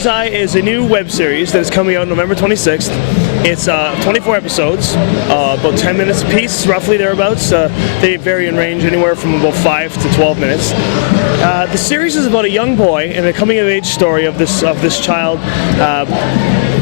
Mind's Eye is a new web series that is coming out November 26th. It's 24 episodes, about 10 minutes a piece, roughly thereabouts. They vary in range anywhere from about 5 to 12 minutes. The series is about a young boy and a coming-of-age story of this child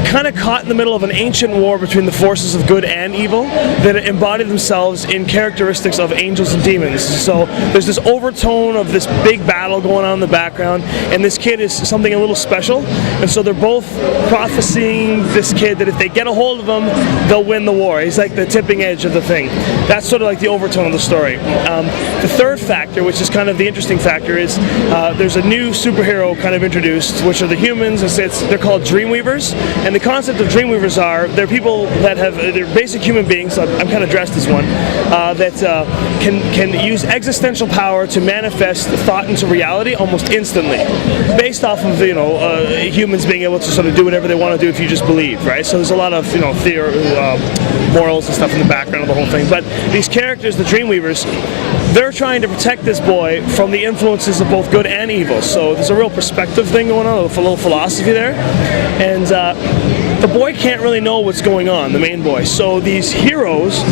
kind of caught in the middle of an ancient war between the forces of good and evil that embody themselves in characteristics of angels and demons. So there's this overtone of this big battle going on in the background, and this kid is something a little special, and so they're both prophesying this kid that if they get a hold of him, they'll win the war. He's like the tipping edge of the thing. That's sort of like the overtone of the story. The third factor, which is kind of the interesting factor, is there's a new superhero kind of introduced, which are the humans. They're called Dreamweavers, and the concept of Dreamweavers they're people that they're basic human beings. So I'm kind of dressed as one that can use existential power to manifest thought into reality almost instantly, based off of humans being able to sort of do whatever they want to do if you just believe, right? So there's a lot of morals and stuff in the background of the whole thing. But these characters, the Dreamweavers, they're trying to protect this boy from the influences of both good and evil. So there's a real perspective thing going on, a little philosophy there. And the boy can't really know what's going on, the main boy. So these heroes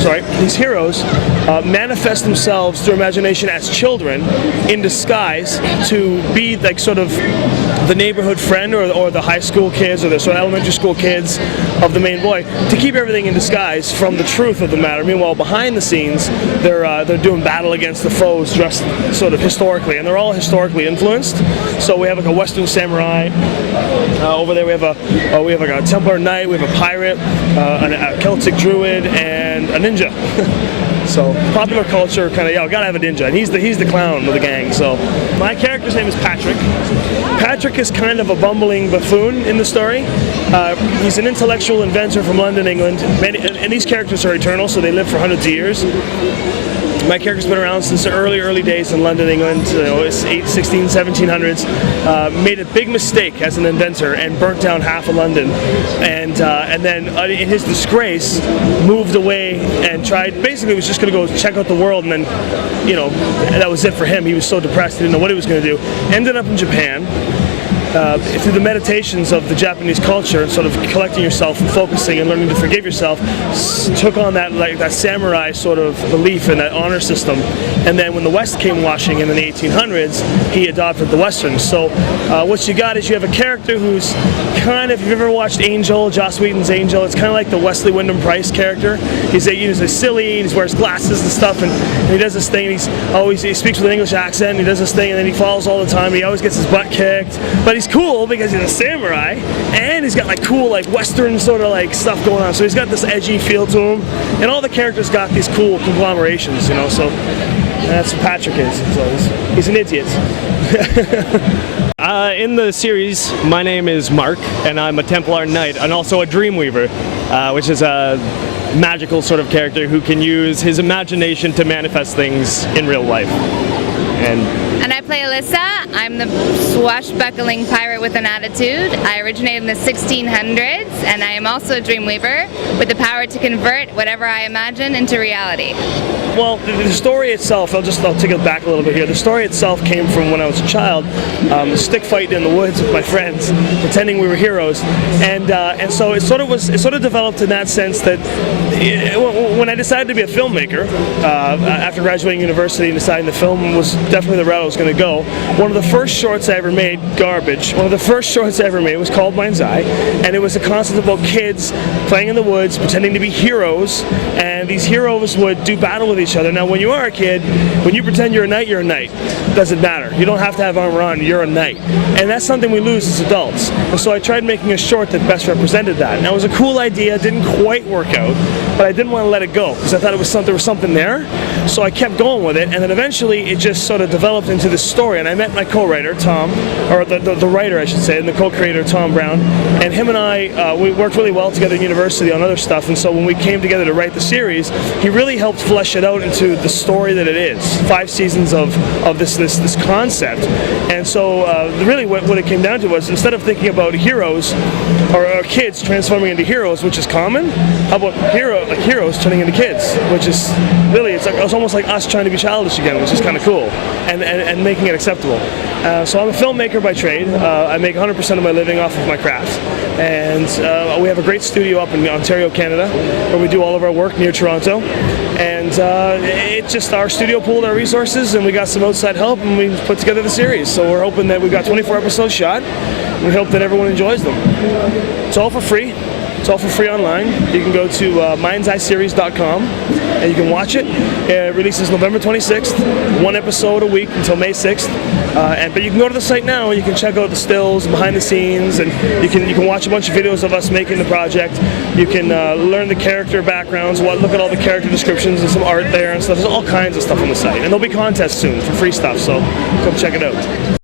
manifest themselves through imagination as children in disguise to be like sort of the neighborhood friend or the high school kids or the sort of elementary school kids of the main boy, to keep everything in disguise from the truth of the matter. Meanwhile, behind the scenes, they're doing battle against the foes dressed sort of historically, and they're all historically influenced. So we have like a Western samurai over there. We have like a Templar knight. We have a pirate, a Celtic druid, and a ninja. So popular culture kind of, gotta have a ninja, and he's the clown of the gang. So my character's name is Patrick. Patrick is kind of a bumbling buffoon in the story. He's an intellectual inventor from London, England. And these characters are eternal, so they live for hundreds of years. My character's been around since the early days in London, England, it's 1700s. Made a big mistake as an inventor and burnt down half of London, and then in his disgrace moved away and tried. Basically, was just going to go check out the world, and then, that was it for him. He was so depressed, he didn't know what he was going to do. Ended up in Japan. Through the meditations of the Japanese culture and sort of collecting yourself and focusing and learning to forgive yourself, took on that samurai sort of belief in that honor system. And then when the West came washing in the 1800s, he adopted the Western. So what you got is you have a character who's kind of, if you've ever watched Angel, Joss Whedon's Angel, it's kind of like the Wesley Wyndham-Pryce character. He's silly, he wears glasses and stuff, and he does this thing, he speaks with an English accent, he does this thing, and then he falls all the time, he always gets his butt kicked, but he's cool because he's a samurai, and he's got cool Western sort of stuff going on, so he's got this edgy feel to him, and all the characters got these cool conglomerations, so that's what Patrick is. So he's an idiot. In the series, my name is Mark, and I'm a Templar Knight, and also a Dreamweaver, which is a magical sort of character who can use his imagination to manifest things in real life. And I play Alyssa. I'm the swashbuckling pirate with an attitude. I originated in the 1600s, and I am also a Dreamweaver with the power to convert whatever I imagine into reality. Well, the story itself, I'll take it back a little bit here. The story itself came from when I was a child, stick fighting in the woods with my friends, pretending we were heroes, and so it sort of developed in that sense that when I decided to be a filmmaker, after graduating university and deciding the film was definitely the route I was going to go, one of the first shorts I ever made, garbage, one of the first shorts I ever made was called Mind's Eye, and it was a concept about kids playing in the woods, pretending to be heroes, and these heroes would do battle with each other. Now, when you are a kid, when you pretend you're a knight, you're a knight. Doesn't matter. You don't have to have armor on, you're a knight. And that's something we lose as adults. And so I tried making a short that best represented that. Now, it was a cool idea, didn't quite work out, but I didn't want to let it go, because I thought there was something there. So I kept going with it, and then eventually it just sort of developed into this story, and I met my co-writer, Tom, or the writer, I should say, and the co-creator, Tom Brown, and him and I, we worked really well together in university on other stuff, and so when we came together to write the series, he really helped flesh it out into the story that it is. 5 seasons of this concept, and so really what it came down to was, instead of thinking about heroes or kids transforming into heroes, which is common, how about heroes turning into kids, which is really, it's almost like us trying to be childish again, which is kind of cool. And and making it acceptable. So I'm a filmmaker by trade. I make 100% of my living off of my craft. And we have a great studio up in Ontario, Canada, where we do all of our work near Toronto. And it's just our studio pooled our resources, and we got some outside help, and we put together the series. So we're hoping that we've got 24 episodes shot, and we hope that everyone enjoys them. It's all for free. It's all for free online. You can go to mindseyeseries.com and you can watch it. It releases November 26th, one episode a week until May 6th. But you can go to the site now and you can check out the stills, behind the scenes, and you can watch a bunch of videos of us making the project. You can learn the character backgrounds, look at all the character descriptions and some art there and stuff. There's all kinds of stuff on the site. And there'll be contests soon for free stuff, so come check it out.